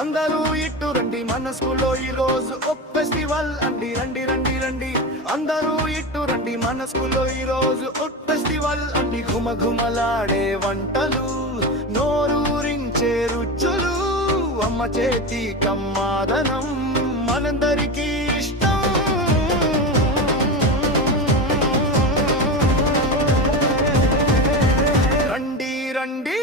అందరూ ఇట్టు రండి మన స్కూల్లో ఈ రోజు ఒక ఫెస్టివల్ అండి. రండి రండి రండి అందరూ ఇట్టు రండి మన స్కూల్లో ఈ రోజు ఒక ఫెస్టివల్ అండి. ఘుమఘుమలాడే వంటలు, నోరూరించే రుచులు, అమ్మ చేతి కమ్మాదనం మనందరికీ ఇష్టం. రండి రండి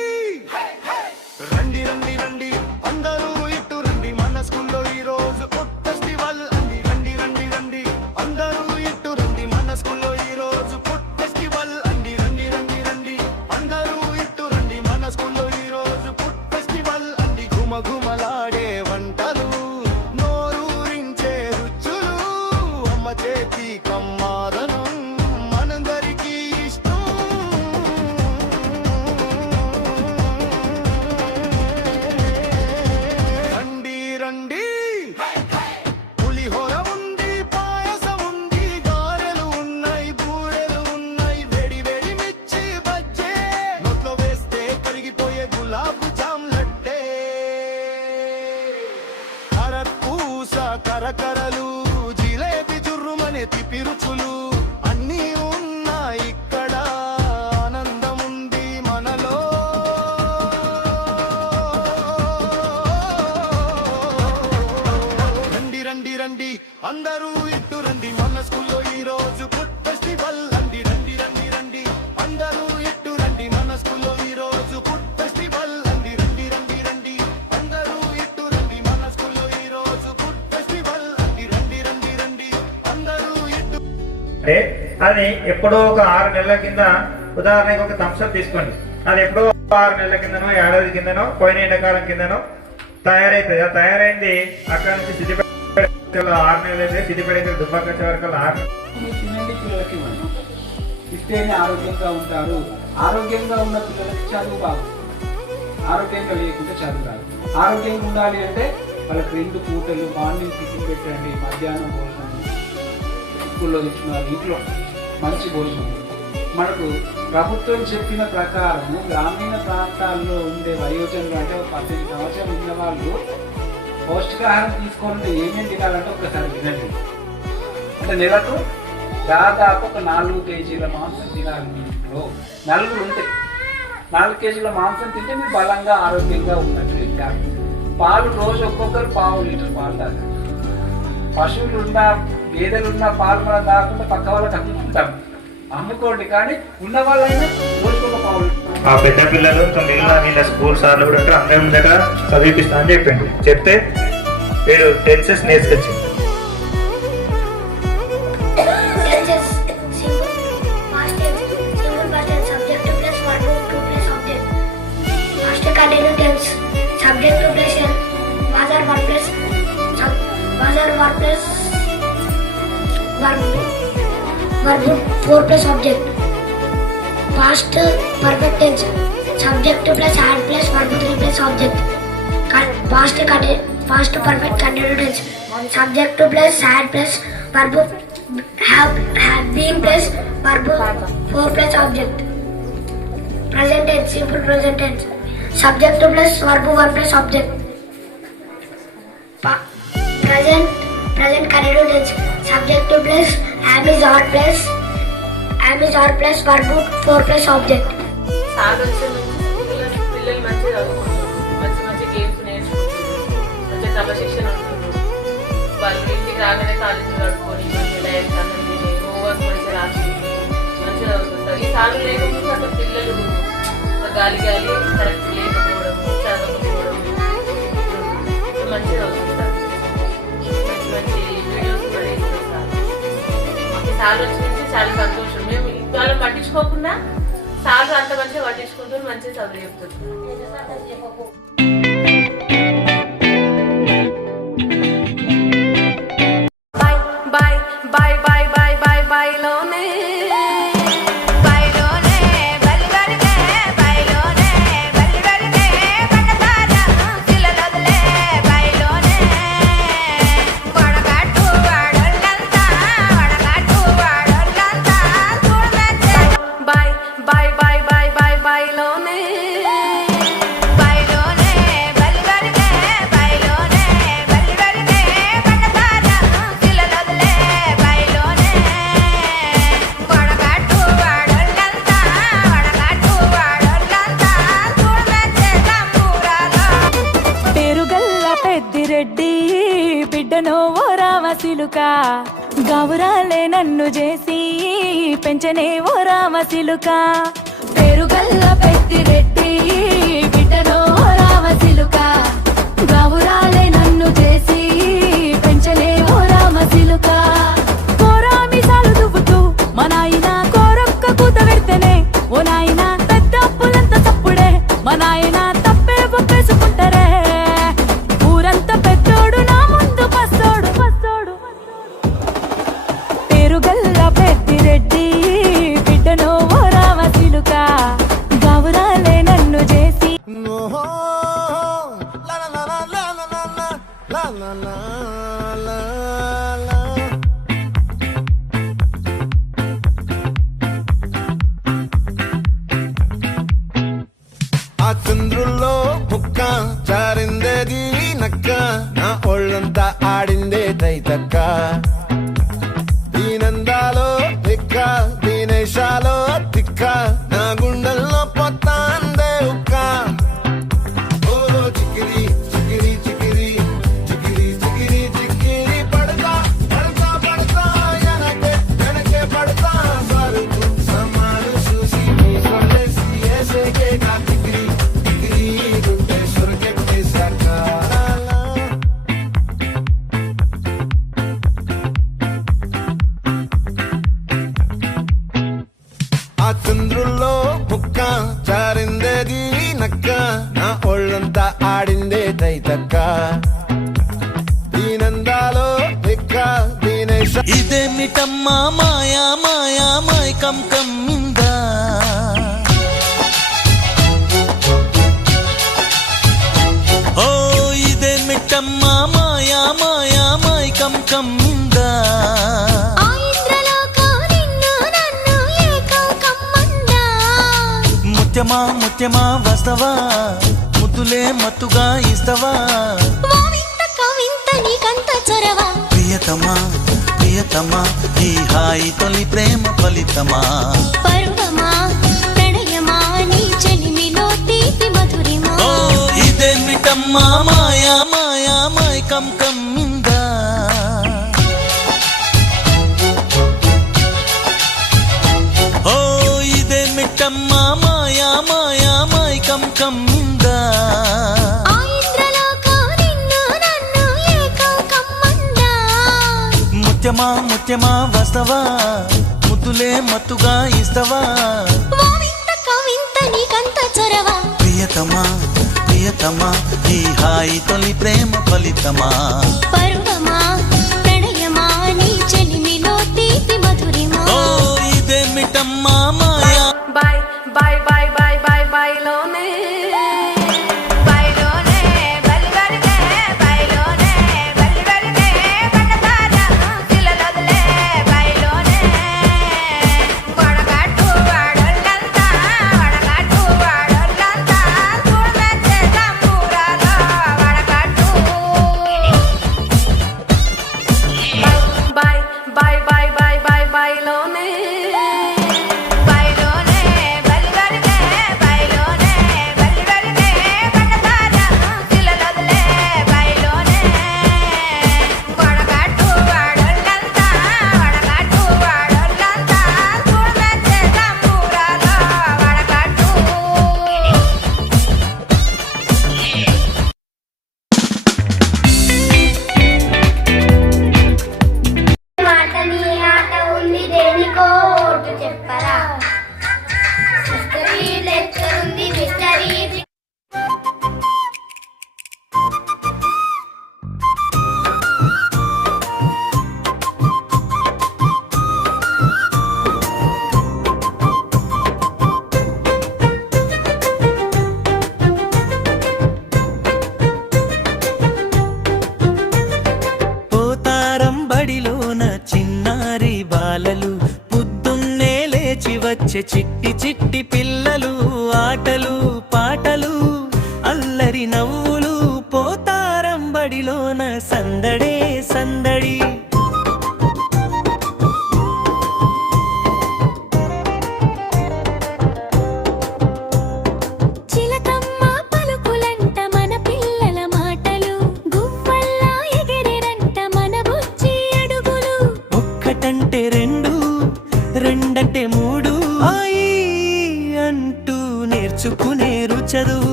రండి రండి రండి అందరూ ఇట్టు రండి మన స్కూల్లో ఈ రోజు ఒక ఫెస్టివల్ అండి. రండి రండి రండి అందరూ ఇట్టు రండి మన స్కూల్లో ఈ రోజు ఒక ఫెస్టివల్ అండి. రండి రండి రండి అందరూ ఇట్టు రండి మన స్కూల్లో ఈ రోజు ఒక ఫెస్టివల్ అండి. ఘుమఘుమలాడే వంటలు, నోరూరించే రుచులు, అమ్మ చేతి కమ్మాదనం మనందరికీ ఇష్టం. రండి రండి పులిహోర ఉంది, పాయసం ఉంది, గారెలు ఉన్నాయి, బూరెలు ఉన్నాయి, వేడి వేడి మిర్చి బజ్జే, నోట్లో వేస్తే కరిగిపోయే గులాబ్ జామ్ లడ్డే, కరపూస కరకరలు, జిలేబీ జుర్రుమనే తిప్పి రుచులు అన్నీ ఉన్నాయి ఇక్కడ. ఆనందం ఉంది మనలో. రండి రండి రండి అందరూ ఇట్టు రండి మన స్కూల్లో ఈ రోజు ఫుడ్ ఫెస్టివల్ అండి. రండి రండి రండి అందరూ ఇట్టు రండి మన స్కూల్లో ఈ రోజు ఫుడ్ ఫెస్టివల్ అండి. రండి రండి రండి అందరూ ఇట్టు రండి మన స్కూల్లో ఈ రోజు ఫుడ్ ఫెస్టివల్ అండి. రండి రండి రండి అందరూ ఇట్టు. అంటే అది ఎప్పుడో ఒక 6 నెలల కింద, ఉదాహరణకి ఒక థమ్స్అప్ తీసుకోండి, అది ఎప్పుడో 6 నెలల కిందనో, ఏడాది కిందనో, పోయిన ఎండాకాలం కిందనో తయారైతుంది. ఆ తయారైంది అక్కడ నుంచి సిద్దిపేట 6 నెలలు అయితే, సిద్దిపేట దుబ్బాక వచ్చే వరకు 6 తినండి పిల్లలకి మనం ఇస్తేనే ఆరోగ్యంగా ఉంటారు. ఆరోగ్యంగా ఉన్న పిల్లలకి చదువు బాగుంది, ఆరోగ్యంగా లేకుండా చదువు రాదు. ఆరోగ్యంగా ఉండాలి అంటే వాళ్ళకి 2 పూటలు మార్నింగ్ టిఫిన్ పెట్టండి, మధ్యాహ్నం భోజనం స్కూల్లో తెచ్చుకున్నారు, ఇంట్లో మంచి భోజనం. మనకు ప్రభుత్వం చెప్పిన ప్రకారము గ్రామీణ ప్రాంతాల్లో ఉండే వయోజనులు అంటే 18 సంవత్సరాలు ఉన్న వాళ్ళు పౌష్టికాహారం తీసుకోవాలంటే ఏమేమి తినాలంటే ఒకసారి వినండి. అంటే నెలకు దాదాపు ఒక 4 కేజీల మాంసం తినాలి. మీ ఇంట్లో నలుగురు ఉంటే 4 కేజీల మాంసం తింటే మీరు బలంగా ఆరోగ్యంగా ఉన్నట్టు తింటారు. పాలు రోజు ఒక్కొక్కరు 1/2 లీటర్ పాలు తాగాలి. పశువులున్న గేదెలున్న పాలు మనం తాగకుండా పక్క వాళ్ళకి అమ్ముకుంటాం, అమ్ముకోండి. కానీ ఉన్న వాళ్ళైనా రోజుకు ఒక 1/2 లీటర్. ఆ పెద్ద పిల్లలు వీళ్ళ స్కూల్ సార్లు కూడా అందరం దగ్గర చదివిపిస్తా అని చెప్పండి. చెప్తే వీడు tenses నేర్చుకొచ్చింది. Subject to place was or verb plus verb 4 plus object. Past perfect tense subject plus had plus verb 3 plus object. Past perfect continuous tense subject plus had plus verb have been plus verb 4 plus object. Present tense simple present tense subject plus verb 1 plus object. Present continuous tense subject plus am is or plus verb 4 plus object. పిల్లలు మంచిగా చదువుకుంటారు, మంచి games నేర్చుకుంటారు, మంచి క్రమశిక్షణ ఉంటుంది. వాళ్ళు ఇంటికి రాగానే కాలేజీ కడుక్కొని మంచిగా డైరెక్ట్ అన్నం తిని హోంవర్క్ మంచిగా రాసి మంచిగా చదువుకుంటారు. ఈ సార్లు లేకపోతే అక్కడ పిల్లలు గాలి కరెక్ట్ లేకపోవడం, చదవకపోవడం మంచిగా చదువుకుంటారు. మంచి మంచి వీడియోస్ కూడా ఇస్తారు. మాకు సార్లు వచ్చి చాలా సంతోషం. మేము వాళ్ళని పట్టించుకోకుండా సార్లు అంత మంచిగా పట్టించుకుంటూ మంచిగా చదువు చెప్తున్నారు. సిలుక గౌరాలే నన్ను చేసి పెంచనే ఓ రామ సిలుక పేరుగల్ల పెద్దిరెడ్డి బిడ్డనో ఓ రామ సిలుక గౌరాలే నన్ను చేసి పెంచనే ఓ రామ సిలుక కోరామిసాలు దువ్వుతూ మా నాయన కోరొక్క కూత పెడితేనే ఓ నాయన పెద్ద అప్పులంత తప్పుడే మా నాయన తప్పే ఒప్పేసుకుంటారే ఊరంతా పెద్దోడు నా ముందు పస్తోడు పస్తోడు పేరుగల్ల పెద్దిరెడ్డి బిడ్డనో ఓ రామ సిలుక గౌరాలే నన్ను చేసి ఓహో, లా లా లా లా లా లా లా, లా లా లా లా లా. ఆ చంద్రుల్లో ముక్క జారిందేది నక్క, నా ఒళ్ళంతా ఆడిందే తైతక్క. దీనందాలో దిక్క, దీనేశాలో దిక్క, నా గుండెల్లో పొత్తాందే ఉక్క. ఓ చికిరి చికిరి చికిరి చికిరి చికిరి చికిరి పడతా పడతా పడతా వెనకే వెనకే పడతా సరుకు సమాలు చూసి మీ సొలేసి ఏసేకే కా చికిరి చికిరి గుండె సురకెట్టేశాక. ఆ చంద్రుల్లో ముక్క జారిందేది నక్క, నా ఒళ్ళంతా ఆడిందే తైతక్క. దీనందాలో దిక్క, దీనేశ ఇదేమిటమ్మా మాయా మాయా మైకం కమ్మిందా ఓ ఇదేమిటమ్మా మాయా మాయా మైకం కమ్మిందా ముత్యమా ముత్యమా వస్తవా ముద్దులే మత్తుగా ఇస్తవా ప్రియతమా ప్రియతమా ఈ హాయి తొలి ప్రేమ ఫలితమా ఓ ఇదేమిటమ్మా మాయా మాయా మైకం కమ్మిందా ఓ ఇదేమిటమ్మా మాయా మాయా మైకం కమ్మిందా ముత్యమా ముత్యమా వస్తవా ముద్దులే మత్తుగా ఇస్తవా ప్రియతమా ప్రియతమా ఈ హాయి తొలి ప్రేమ ఫలితమా ఓ ఇదేమిటమ్మా మాయా బాయ్ బాయ్ బాయ్ బాయ్ బాయ్ బాయ్ లోనే బాయ్లోనే బలివరినే బాయ్లోనే బలివరినే కటకార సిలలొదలే బాయ్లోనే వడగట్టు వాడొల్లంతా చూడమెచ్చే తంబూరాలో వడగట్టు బాయ్ బాయ్ బాయ్ బాయ్ బాయ్ బాయ్లోనే బాయ్లోనే బలివరినే బాయ్లోనే బలివరినే కటకార సిలలొదలే బాయ్లోనే వడగట్టు వాడొల్లంతా చూడమెచ్చే తంబూరాలో వడగట్టు మాటని ఆట ఉంది దేనికో ఓటు చెప్పరా హిస్టరీ లెక్చర్ ఉంది మిస్టరీ పోతారం బడిలోన చిన్నారి బాలలు పొద్దున్నే లేచి వచ్చే చిట్టి చిట్టి పిల్లలు ఆటలు పాటలు అల్లరి నవ్వులు పోతారం బడిలోన సందడే